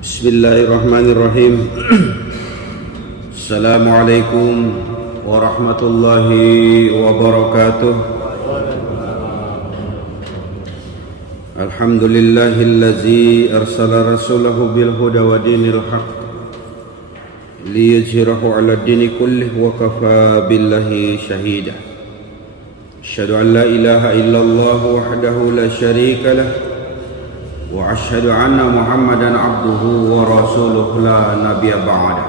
Bismillahirrahmanirrahim. Assalamualaikum warahmatullahi wabarakatuh. Alhamdulillahillazi arsala rasulahu bil huda wa dinil haq liyuzhirahu ala dini kullih wa kafa billahi shahida. Asyhadu an la ilaha illallah wahdahu la syarika lah wa asyhadu anna Muhammadan abduhu wa rasuluhu la nabiyya ba'da.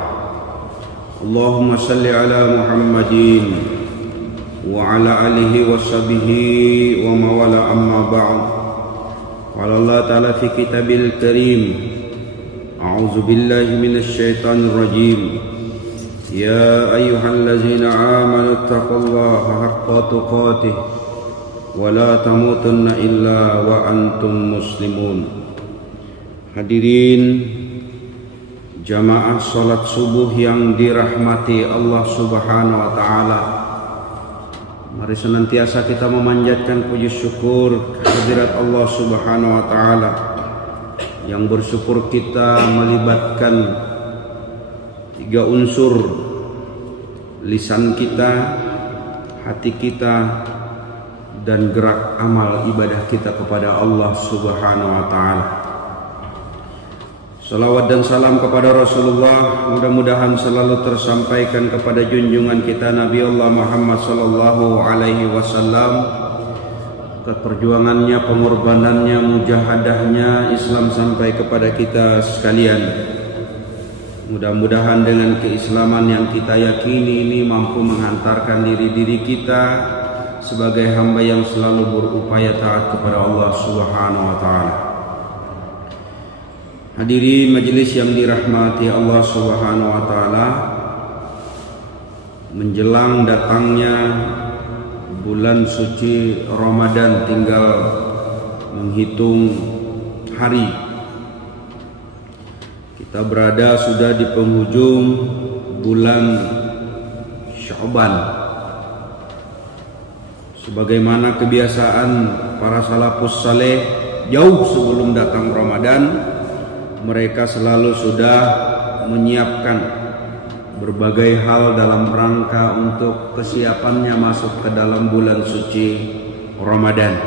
Allahumma salli ala Muhammadin wa ala alihi wa sahbihi wa mawala amma ba'd. Qala Allah ta'ala fi kitabil karim, a'udzu billahi minasy syaithanir rajim. Ya ayyuhallazina amanu taqullaha haqqa tuqatih wa la tamutunna illa wa antum muslimun. Hadirin jamaah salat subuh yang dirahmati Allah Subhanahu wa taala, mari senantiasa kita memanjatkan puji syukur kehadirat Allah Subhanahu wa taala. Yang bersyukur kita melibatkan tiga unsur: lisan kita, hati kita, dan gerak amal ibadah kita kepada Allah Subhanahu wa taala. Salawat dan salam kepada Rasulullah mudah-mudahan selalu tersampaikan kepada junjungan kita Nabi Allah Muhammad sallallahu alaihi wasallam. Perjuangannya, pengorbanannya, mujahadahnya Islam sampai kepada kita sekalian. Mudah-mudahan dengan keislaman yang kita yakini ini mampu menghantarkan diri-diri kita sebagai hamba yang selalu berupaya taat kepada Allah Subhanahu wa taala. Hadirin majelis yang dirahmati Allah Subhanahu wa taala, menjelang datangnya bulan suci Ramadan, tinggal menghitung hari. Kita berada sudah di penghujung bulan Sya'ban. Sebagaimana kebiasaan para salafus saleh, jauh sebelum datang Ramadan mereka selalu sudah menyiapkan berbagai hal dalam rangka untuk kesiapannya masuk ke dalam bulan suci Ramadan.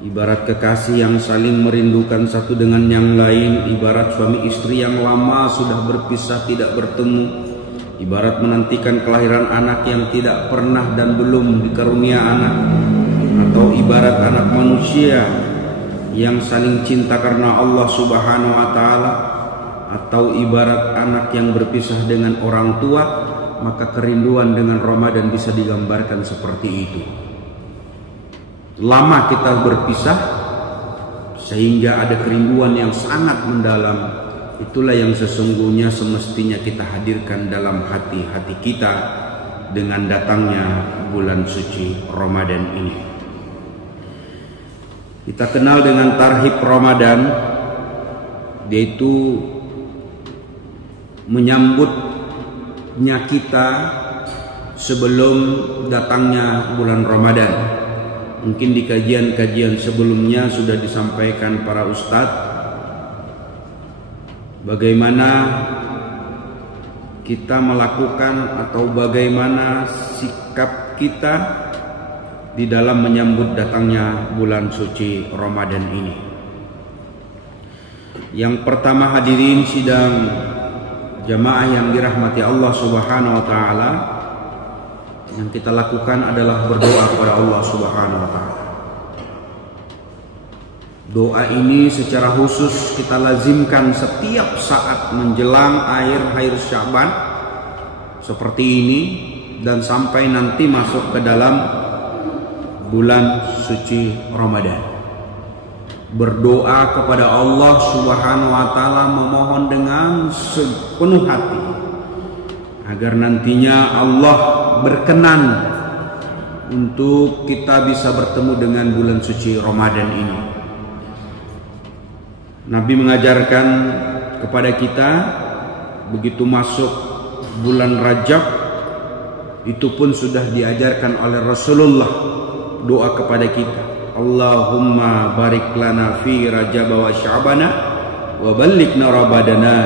Ibarat kekasih yang saling merindukan satu dengan yang lain, ibarat suami istri yang lama sudah berpisah tidak bertemu, ibarat menantikan kelahiran anak yang tidak pernah dan belum dikarunia anak, atau ibarat anak manusia yang saling cinta karena Allah Subhanahu wa taala, atau ibarat anak yang berpisah dengan orang tua, maka kerinduan dengan Ramadan bisa digambarkan seperti itu. Lama kita berpisah sehingga ada kerinduan yang sangat mendalam. Itulah yang sesungguhnya semestinya kita hadirkan dalam hati-hati kita dengan datangnya bulan suci Ramadan ini. Kita kenal dengan tarhib Ramadan, yaitu menyambutnya kita sebelum datangnya bulan Ramadan. Mungkin di kajian-kajian sebelumnya sudah disampaikan para ustadz bagaimana kita melakukan atau bagaimana sikap kita di dalam menyambut datangnya bulan suci Ramadan ini. Yang pertama, hadirin sidang jamaah yang dirahmati Allah Subhanahu wa taala, yang kita lakukan adalah berdoa kepada Allah Subhanahu wa taala. Doa ini secara khusus kita lazimkan setiap saat menjelang akhir Sya'ban seperti ini dan sampai nanti masuk ke dalam bulan suci Ramadan. Berdoa kepada Allah Subhanahu wa taala, memohon dengan sepenuh hati agar nantinya Allah berkenan untuk kita bisa bertemu dengan bulan suci Ramadan ini. Nabi mengajarkan kepada kita begitu masuk bulan Rajab, itu pun sudah diajarkan oleh Rasulullah doa kepada kita, Allahumma barik lana fi Rajab wa Sya'bana wa ballighna Ramadana.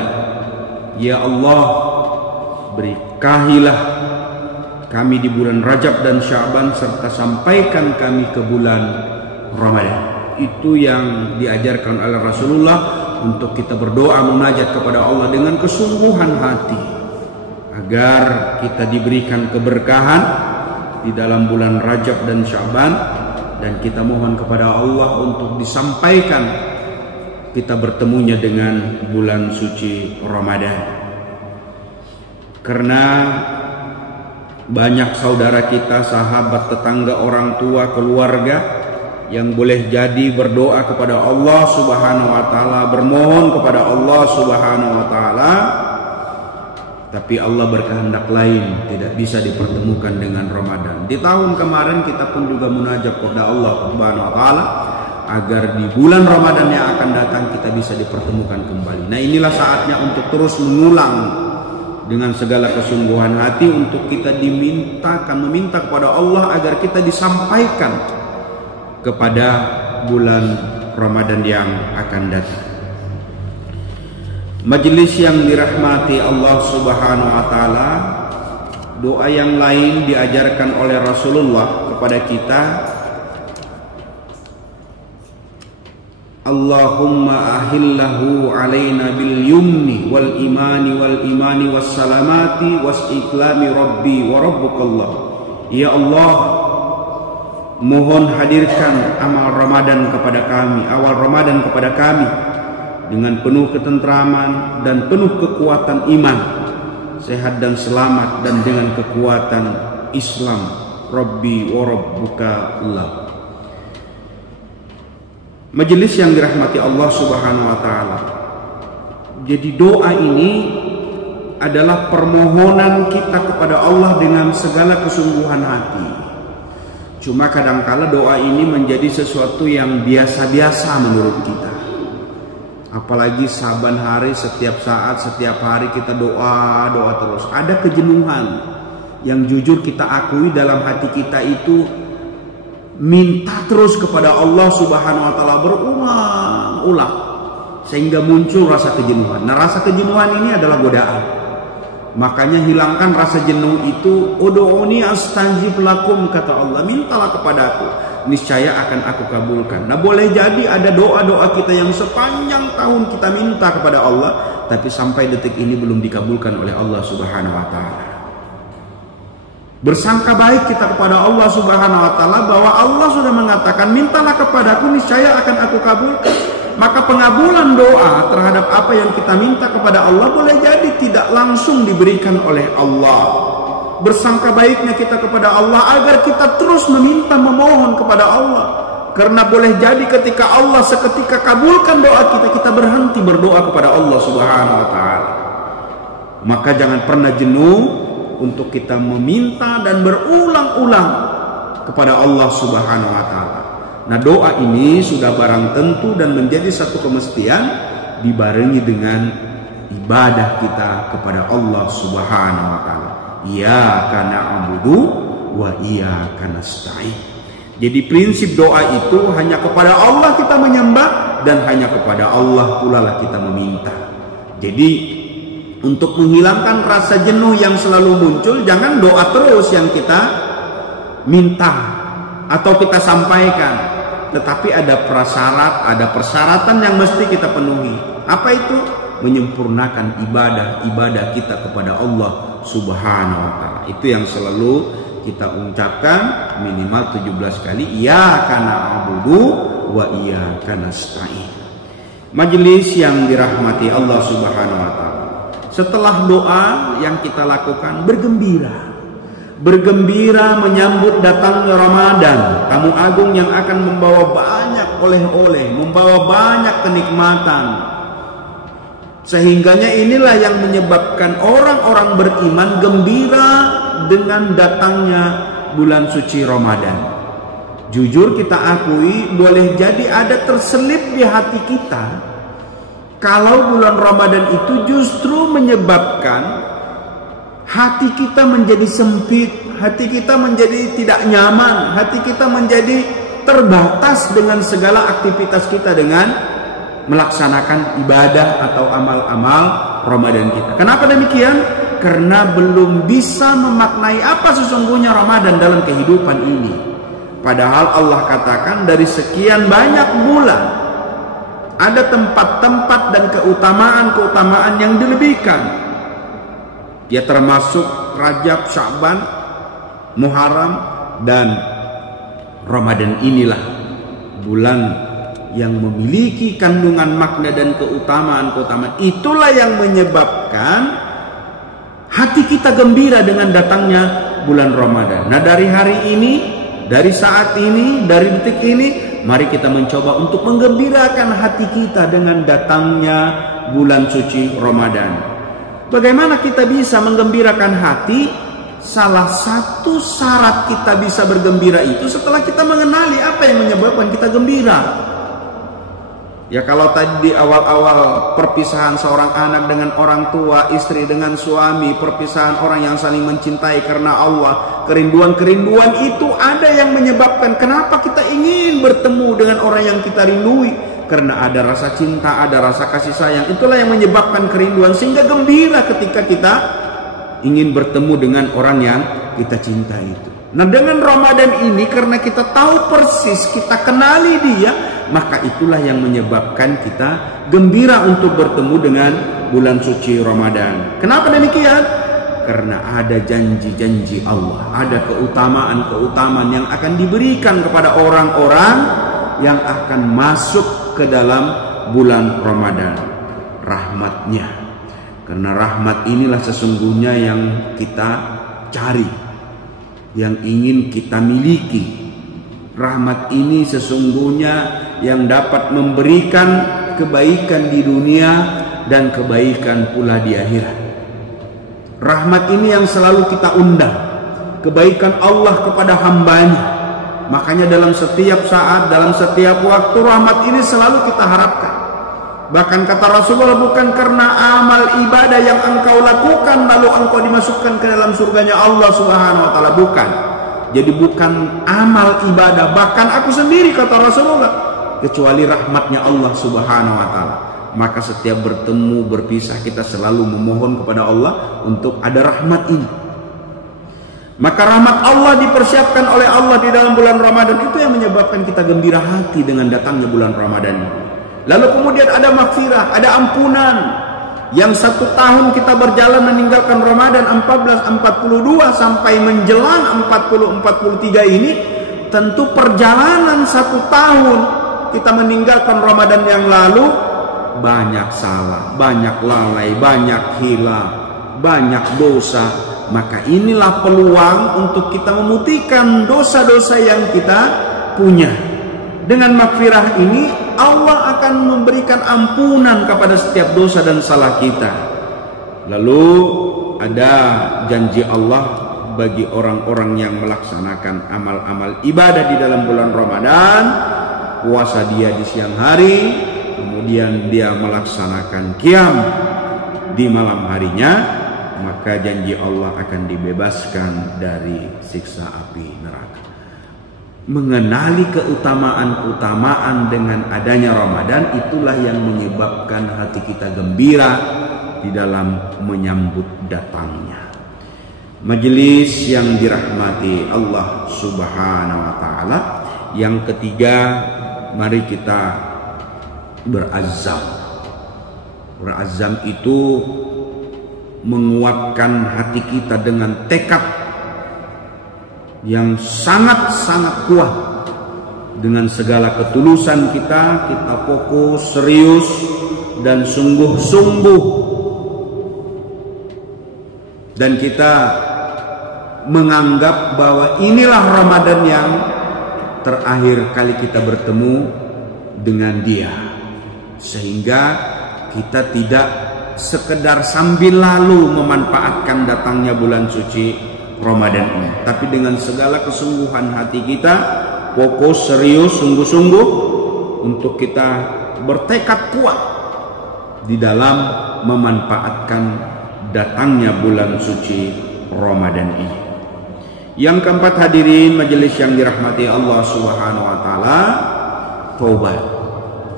Ya Allah, berkahilah kami di bulan Rajab dan Sya'ban serta sampaikan kami ke bulan Ramadan. Itu yang diajarkan oleh Rasulullah, untuk kita berdoa munajat kepada Allah dengan kesungguhan hati agar kita diberikan keberkahan di dalam bulan Rajab dan Sya'ban, dan kita mohon kepada Allah untuk disampaikan kita bertemunya dengan bulan suci Ramadan. Karena banyak saudara kita, sahabat, tetangga, orang tua, keluarga yang boleh jadi berdoa kepada Allah Subhanahu wa taala, bermohon kepada Allah Subhanahu wa taala, tapi Allah berkehendak lain, tidak bisa dipertemukan dengan Ramadan. Di tahun kemarin kita pun juga munajat kepada Allah Subhanahu wa taala agar di bulan Ramadan yang akan datang kita bisa dipertemukan kembali. Nah, inilah saatnya untuk terus mengulang dengan segala kesungguhan hati untuk kita meminta kepada Allah agar kita disampaikan kepada bulan Ramadan yang akan datang. Majelis yang dirahmati Allah Subhanahu wa taala, doa yang lain diajarkan oleh Rasulullah kepada kita. Allahumma ahillahu alaina bil yumni wal imani was salamati was iklami rabbi wa rabbukallah. Ya Allah, mohon hadirkan amal Ramadan kepada kami, awal Ramadan kepada kami dengan penuh ketentraman dan penuh kekuatan iman, sehat dan selamat, dan dengan kekuatan Islam. Rabbi wa rabbuka Allah. Majelis yang dirahmati Allah Subhanahu wa taala, jadi doa ini adalah permohonan kita kepada Allah dengan segala kesungguhan hati. Cuma kadangkala doa ini menjadi sesuatu yang biasa-biasa menurut kita. Apalagi saban hari, setiap saat, setiap hari kita doa terus. Ada kejenuhan yang jujur kita akui dalam hati kita itu, minta terus kepada Allah Subhanahu wa taala berulang-ulang sehingga muncul rasa kejenuhan. Nah, rasa kejenuhan ini adalah godaan. Makanya hilangkan rasa jenuh itu. Ud'uni astajib lakum, kata Allah, mintalah kepadaku, niscaya akan aku kabulkan. Nah, boleh jadi ada doa-doa kita yang sepanjang tahun kita minta kepada Allah, tapi sampai detik ini belum dikabulkan oleh Allah Subhanahu wa taala. Bersangka baik kita kepada Allah Subhanahu wa taala bahwa Allah sudah mengatakan, mintalah kepadaku, niscaya akan aku kabulkan. Maka pengabulan doa terhadap apa yang kita minta kepada Allah boleh jadi tidak langsung diberikan oleh Allah. Bersangka baiknya kita kepada Allah agar kita terus meminta, memohon kepada Allah. Karena boleh jadi ketika Allah seketika kabulkan doa kita, kita berhenti berdoa kepada Allah Subhanahu wa taala. Maka jangan pernah jenuh untuk kita meminta dan berulang-ulang kepada Allah Subhanahu wa taala. Nah, doa ini sudah barang tentu dan menjadi satu kemestian dibarengi dengan ibadah kita kepada Allah Subhanahu wa taala. Iyyaka na'budu wa iyyaka nasta'in. Jadi prinsip doa itu hanya kepada Allah kita menyembah dan hanya kepada Allah pula lah kita meminta. Jadi untuk menghilangkan rasa jenuh yang selalu muncul, jangan doa terus yang kita minta atau kita sampaikan. Tetapi ada prasyarat, ada persyaratan yang mesti kita penuhi. Apa itu? Menyempurnakan ibadah kita kepada Allah Subhanahu wa taala. Itu yang selalu kita ucapkan minimal 17 kali. Iyyaka na'budu wa iyyaka nasta'in. Majelis yang dirahmati Allah Subhanahu wa taala, setelah doa yang kita lakukan, bergembira menyambut datangnya Ramadan, tamu agung yang akan membawa banyak oleh-oleh, membawa banyak kenikmatan. Sehingganya inilah yang menyebabkan orang-orang beriman gembira dengan datangnya bulan suci Ramadan. Jujur kita akui, boleh jadi ada terselip di hati kita kalau bulan Ramadan itu justru menyebabkan hati kita menjadi sempit, hati kita menjadi tidak nyaman, hati kita menjadi terbatas dengan segala aktivitas kita dengan melaksanakan ibadah atau amal-amal Ramadan kita. Kenapa demikian? Karena belum bisa memaknai apa sesungguhnya Ramadan dalam kehidupan ini. Padahal Allah katakan dari sekian banyak bulan ada tempat-tempat dan keutamaan-keutamaan yang dilebihkan. Dia termasuk Rajab, Sya'ban, Muharram, dan Ramadan. Inilah bulan yang memiliki kandungan makna dan keutamaan-keutamaan. Itulah yang menyebabkan hati kita gembira dengan datangnya bulan Ramadan. Nah, dari hari ini, dari saat ini, dari detik ini, mari kita mencoba untuk menggembirakan hati kita dengan datangnya bulan suci Ramadan. Bagaimana kita bisa menggembirakan hati? Salah satu syarat kita bisa bergembira itu setelah kita mengenali apa yang menyebabkan kita gembira. Ya, kalau tadi di awal-awal perpisahan seorang anak dengan orang tua, istri dengan suami, perpisahan orang yang saling mencintai karena Allah, kerinduan-kerinduan itu ada yang menyebabkan kenapa kita ingin bertemu dengan orang yang kita rindui. Karena ada rasa cinta, ada rasa kasih sayang. Itulah yang menyebabkan kerinduan, sehingga gembira ketika kita ingin bertemu dengan orang yang kita cinta itu. Nah, dengan Ramadan ini karena kita tahu persis, kita kenali dia, maka itulah yang menyebabkan kita gembira untuk bertemu dengan bulan suci Ramadan. Kenapa demikian? Karena ada janji-janji Allah, ada keutamaan-keutamaan yang akan diberikan kepada orang-orang yang akan masuk ke dalam bulan Ramadan. Rahmatnya. Karena rahmat inilah sesungguhnya yang kita cari, yang ingin kita miliki. Rahmat ini sesungguhnya yang dapat memberikan kebaikan di dunia dan kebaikan pula di akhirat. Rahmat ini yang selalu kita undang, kebaikan Allah kepada hambanya. Makanya dalam setiap saat, dalam setiap waktu, rahmat ini selalu kita harapkan. Bahkan kata Rasulullah, bukan karena amal ibadah yang engkau lakukan lalu engkau dimasukkan ke dalam surganya Allah Subhanahu wa taala, bukan. Jadi bukan amal ibadah, bahkan aku sendiri kata Rasulullah, kecuali rahmatnya Allah Subhanahu wa taala. Maka setiap bertemu, berpisah, kita selalu memohon kepada Allah untuk ada rahmat ini. Maka rahmat Allah dipersiapkan oleh Allah di dalam bulan Ramadan, itu yang menyebabkan kita gembira hati dengan datangnya bulan Ramadan ini. Lalu kemudian ada maghfirah, ada ampunan. Yang 1 tahun kita berjalan meninggalkan Ramadan 1442 sampai menjelang 40-43 ini, tentu perjalanan 1 tahun kita meninggalkan Ramadan yang lalu, banyak salah, banyak lalai, banyak hilaf, banyak dosa. Maka inilah peluang untuk kita memutihkan dosa-dosa yang kita punya. Dengan maghfirah ini Allah akan memberikan ampunan kepada setiap dosa dan salah kita. Lalu ada janji Allah bagi orang-orang yang melaksanakan amal-amal ibadah di dalam bulan Ramadan. Puasa dia di siang hari, kemudian dia melaksanakan qiyam di malam harinya, maka janji Allah akan dibebaskan dari siksa api neraka. Mengenali keutamaan-keutamaan dengan adanya Ramadan, itulah yang menyebabkan hati kita gembira di dalam menyambut datangnya majelis yang dirahmati Allah Subhanahu wa taala. Yang ketiga, mari kita berazam. Berazam itu menguatkan hati kita dengan tekad yang sangat-sangat kuat. Dengan segala ketulusan kita fokus, serius, dan sungguh-sungguh. Dan kita menganggap bahwa inilah Ramadan yang terakhir kali kita bertemu dengan dia. Sehingga kita tidak sekedar sambil lalu memanfaatkan datangnya bulan suci Ramadan ini, tapi dengan segala kesungguhan hati kita, fokus, serius, sungguh-sungguh untuk kita bertekad kuat di dalam memanfaatkan datangnya bulan suci Ramadan ini. Yang keempat, hadirin majelis yang dirahmati Allah Subhanahu wa taala, taubat.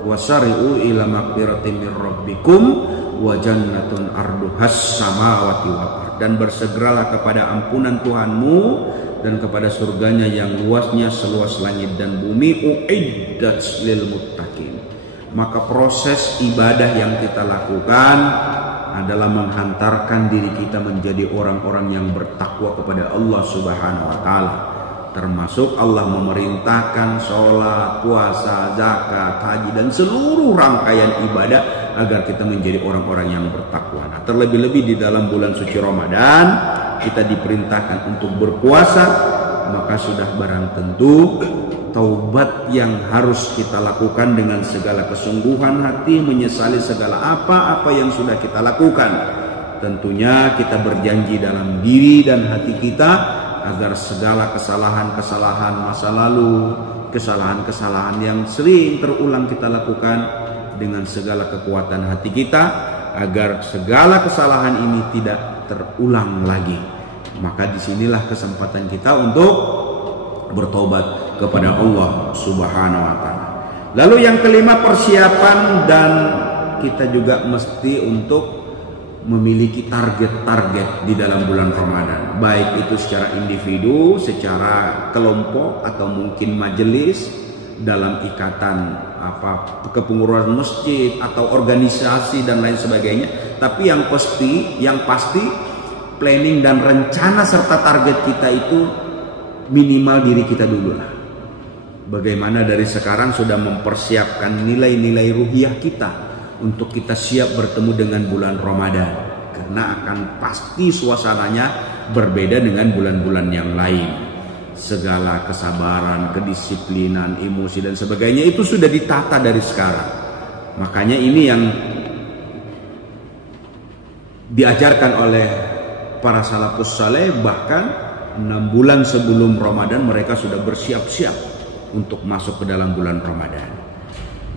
wasari'u ila maghfiratin mir rabbikum wa jannatun arduhas samawati wal ardh, dan bersegeralah kepada ampunan Tuhanmu dan kepada surganya yang luasnya seluas langit dan bumi, uiddat lil muttaqin. Maka proses ibadah yang kita lakukan adalah menghantarkan diri kita menjadi orang-orang yang bertakwa kepada Allah Subhanahu wa taala. Termasuk Allah memerintahkan sholat, puasa, zakat, haji, dan seluruh rangkaian ibadah agar kita menjadi orang-orang yang bertakwa. Nah, terlebih-lebih di dalam bulan suci Ramadan kita diperintahkan untuk berpuasa, maka sudah barang tentu taubat yang harus kita lakukan dengan segala kesungguhan hati, menyesali segala apa yang sudah kita lakukan. Tentunya kita berjanji dalam diri dan hati kita agar segala kesalahan-kesalahan masa lalu, kesalahan-kesalahan yang sering terulang kita lakukan, dengan segala kekuatan hati kita, agar segala kesalahan ini tidak terulang lagi. Maka disinilah kesempatan kita untuk bertobat kepada Allah Subhanahu wa taala. Lalu yang kelima, persiapan, dan kita juga mesti untuk memiliki target-target di dalam bulan Ramadan, baik itu secara individu, secara kelompok, atau mungkin majelis dalam ikatan kepengurusan masjid atau organisasi dan lain sebagainya. Tapi yang pasti planning dan rencana serta target kita itu minimal diri kita dulu lah. Bagaimana dari sekarang sudah mempersiapkan nilai-nilai ruhiyah kita untuk kita siap bertemu dengan bulan Ramadan, karena akan pasti suasananya berbeda dengan bulan-bulan yang lain. Segala kesabaran, kedisiplinan, emosi dan sebagainya itu sudah ditata dari sekarang. Makanya ini yang diajarkan oleh para salafus saleh, bahkan 6 bulan sebelum Ramadan mereka sudah bersiap-siap untuk masuk ke dalam bulan Ramadan.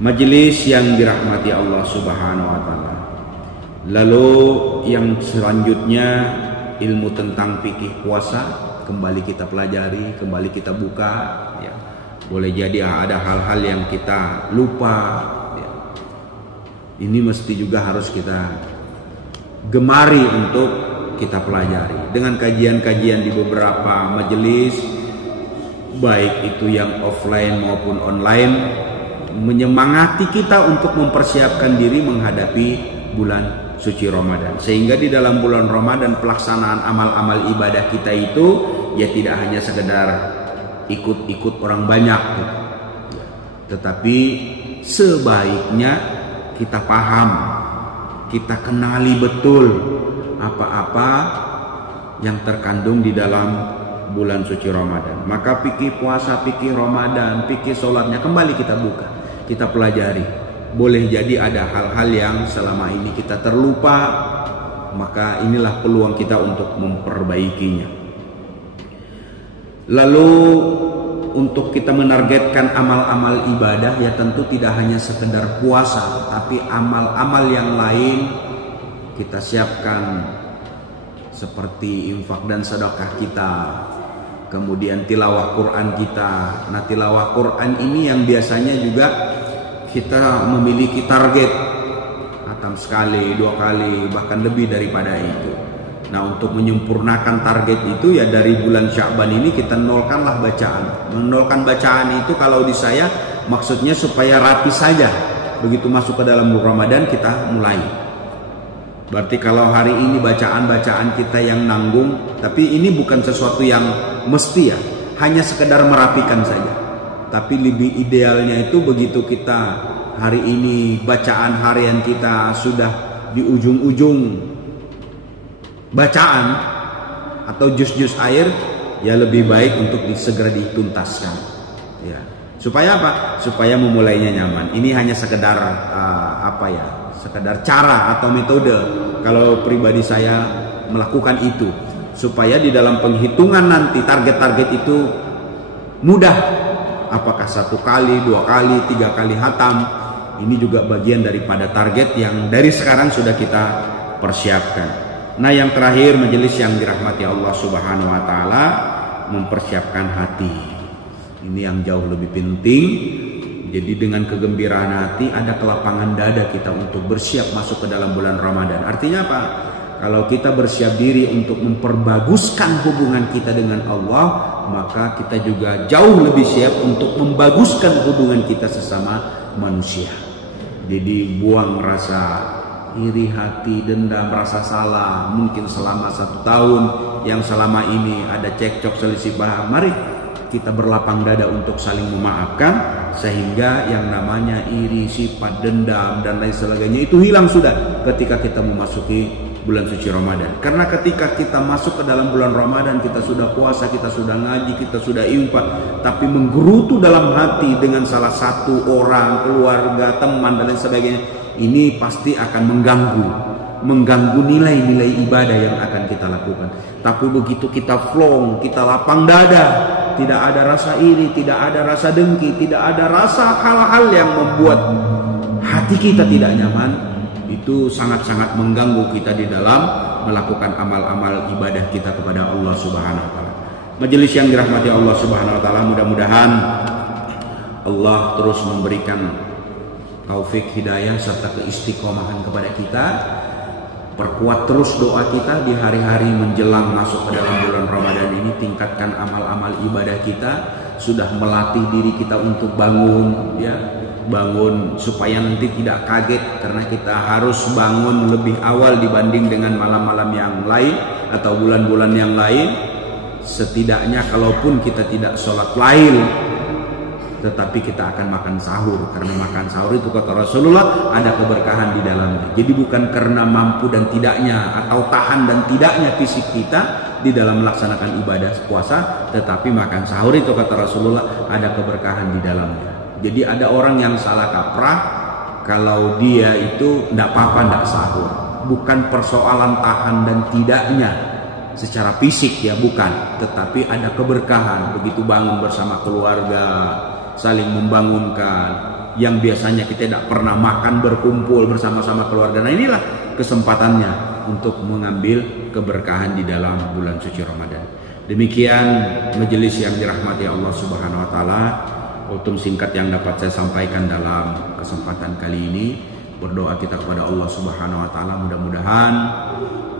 Majelis yang dirahmati Allah Subhanahu wa taala. Lalu yang selanjutnya, ilmu tentang fikih puasa kembali kita pelajari, kembali kita buka ya. Boleh jadi ada hal-hal yang kita lupa ya. Ini mesti juga harus kita gemari untuk kita pelajari dengan kajian-kajian di beberapa majelis, baik itu yang offline maupun online, menyemangati kita untuk mempersiapkan diri menghadapi bulan suci Ramadan. Sehingga di dalam bulan Ramadan pelaksanaan amal-amal ibadah kita itu ya tidak hanya sekedar ikut-ikut orang banyak, tetapi sebaiknya kita paham, kita kenali betul apa-apa yang terkandung di dalam bulan suci Ramadan. Maka fikih puasa, fikih Ramadan, fikih sholatnya kembali kita buka, kita pelajari. Boleh jadi ada hal-hal yang selama ini kita terlupa, maka inilah peluang kita untuk memperbaikinya. Lalu untuk kita menargetkan amal-amal ibadah ya tentu tidak hanya sekedar puasa, tapi amal-amal yang lain kita siapkan, seperti infak dan sedekah kita, kemudian tilawah Quran kita. Nah, tilawah Quran ini yang biasanya juga kita memiliki target khatam sekali, 2 kali, bahkan lebih daripada itu. Nah, untuk menyempurnakan target itu ya dari bulan Sya'ban ini kita nolkanlah bacaan. Menolkan bacaan itu kalau di saya maksudnya supaya rapi saja. Begitu masuk ke dalam bulan Ramadan kita mulai. Berarti kalau hari ini bacaan-bacaan kita yang nanggung, tapi ini bukan sesuatu yang mesti ya, hanya sekedar merapikan saja. Tapi lebih idealnya itu begitu kita hari ini bacaan harian kita sudah di ujung-ujung bacaan atau jus-jus air, ya lebih baik untuk segera dituntaskan. Ya, supaya apa? Supaya memulainya nyaman. Ini hanya sekedar sekedar cara atau metode. Kalau pribadi saya melakukan itu supaya di dalam penghitungan nanti target-target itu mudah. Apakah 1 kali, 2 kali, 3 kali hatam, ini juga bagian daripada target yang dari sekarang sudah kita persiapkan. Nah, yang terakhir, majelis yang dirahmati Allah Subhanahu wa taala, mempersiapkan hati. Ini yang jauh lebih penting. Jadi dengan kegembiraan hati ada kelapangan dada kita untuk bersiap masuk ke dalam bulan Ramadan. Artinya apa? Kalau kita bersiap diri untuk memperbaguskan hubungan kita dengan Allah, maka kita juga jauh lebih siap untuk membaguskan hubungan kita sesama manusia. Jadi buang rasa iri hati, dendam, rasa salah mungkin selama 1 tahun yang selama ini ada cekcok selisih paham. Mari kita berlapang dada untuk saling memaafkan, sehingga yang namanya iri, sifat, dendam dan lain sebagainya itu hilang sudah ketika kita memasuki bulan suci Ramadan. Karena ketika kita masuk ke dalam bulan Ramadan, kita sudah puasa, kita sudah ngaji, kita sudah infak, tapi menggerutu dalam hati dengan salah satu orang, keluarga, teman dan lain sebagainya, ini pasti akan mengganggu nilai-nilai ibadah yang akan kita lakukan. Tapi begitu kita flong, kita lapang dada, tidak ada rasa iri, tidak ada rasa dengki, tidak ada rasa hal-hal yang membuat hati kita tidak nyaman, itu sangat-sangat mengganggu kita di dalam melakukan amal-amal ibadah kita kepada Allah Subhanahu wa taala. Majelis yang dirahmati Allah Subhanahu wa taala, mudah-mudahan Allah terus memberikan taufik, hidayah serta keistiqomahan kepada kita. Perkuat terus doa kita di hari-hari menjelang masuk ke dalam bulan Ramadan ini. Tingkatkan amal-amal ibadah kita. Sudah melatih diri kita untuk bangun, ya, bangun supaya nanti tidak kaget karena kita harus bangun lebih awal dibanding dengan malam-malam yang lain atau bulan-bulan yang lain. Setidaknya kalaupun kita tidak sholat lail, tetapi kita akan makan sahur, karena makan sahur itu kata Rasulullah ada keberkahan di dalamnya. Jadi bukan karena mampu dan tidaknya atau tahan dan tidaknya fisik kita di dalam melaksanakan ibadah puasa, tetapi makan sahur itu kata Rasulullah ada keberkahan di dalamnya. Jadi ada orang yang salah kaprah kalau dia itu tidak apa-apa tidak sahur. Bukan persoalan tahan dan tidaknya secara fisik, ya bukan, tetapi ada keberkahan begitu bangun bersama keluarga, saling membangunkan, yang biasanya kita tidak pernah makan berkumpul bersama-sama keluarga. Nah inilah kesempatannya untuk mengambil keberkahan di dalam bulan suci Ramadan. Demikian majelis yang dirahmati Allah Subhanahu wa taala, ultum singkat yang dapat saya sampaikan dalam kesempatan kali ini. Berdoa kita kepada Allah Subhanahu wa taala, mudah-mudahan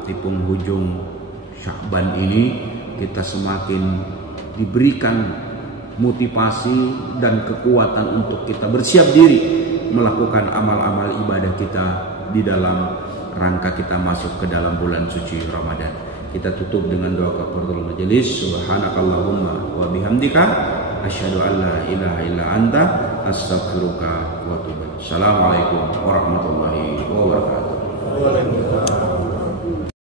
di penghujung Sya'ban ini kita semakin diberikan motivasi dan kekuatan untuk kita bersiap diri melakukan amal-amal ibadah kita di dalam rangka kita masuk ke dalam bulan suci Ramadan. Kita tutup dengan doa kafaratul majelis. Subhanakallahumma wa bihamdika asyhadu an la ilaha illa anta astaghfiruka wa atubu ilaik. Assalamualaikum warahmatullahi wabarakatuh.